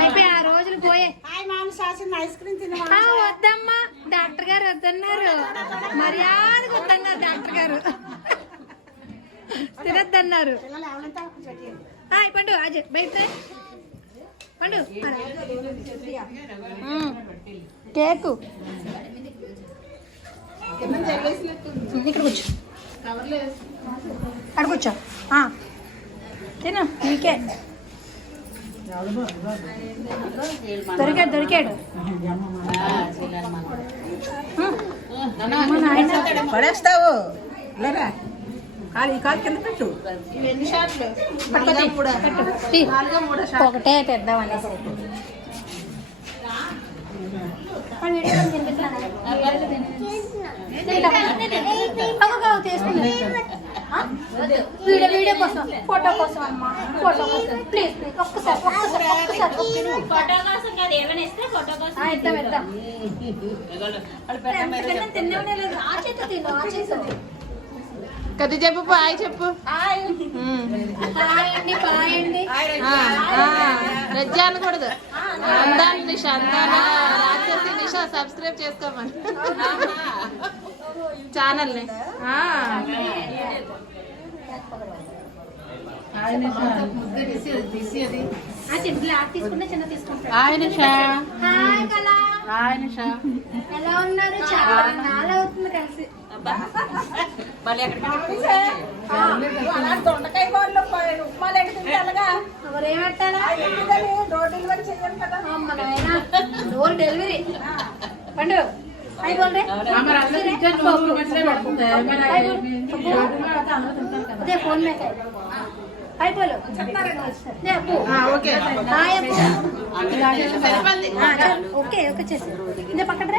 అయిపోయి ఆ రోజులు పోయే. వద్దమ్మా డాక్టర్ గారు వద్దన్నారు, మర్యాదగా వద్దన్నారు డాక్టర్ గారు, తినద్దన్నారు. పండు అజయ్ బయట పండు కేకు ఇక్కడ కూర్చో, అక్కడ కూర్చో, తిను నీకే. దొరికాడు పడేస్తావు లేరా? ఈ కాలు కింద పెట్టు. ఒకటే తెద్దాం అనేసి వీడియో కోసం, ఫోటో కోసం అమ్మా, ఫోటో కోసం ప్లీజ్ ఒక్కసారి తిన్నవనే లేదు. ఆ చేత తిను, ఆ చేత కది చెప్పు, బాయ్ చెప్పు. రజ్జ అనకూడదు, అందాన్ని నిష, అందాన్ని రాక్షసి నిష సబ్స్క్రైబ్ చేసుకోమని ఛానల్ని. ఎలా ఉన్నారు? చాలా అవుతుంది కలిసి. దొండకాయ కూరలు ఉప్మాలు ఎక్కడిగా డోర్ డెలివరీ పండు फोन में हाय बोलो ఓకే ఓకే చేసి పక్కన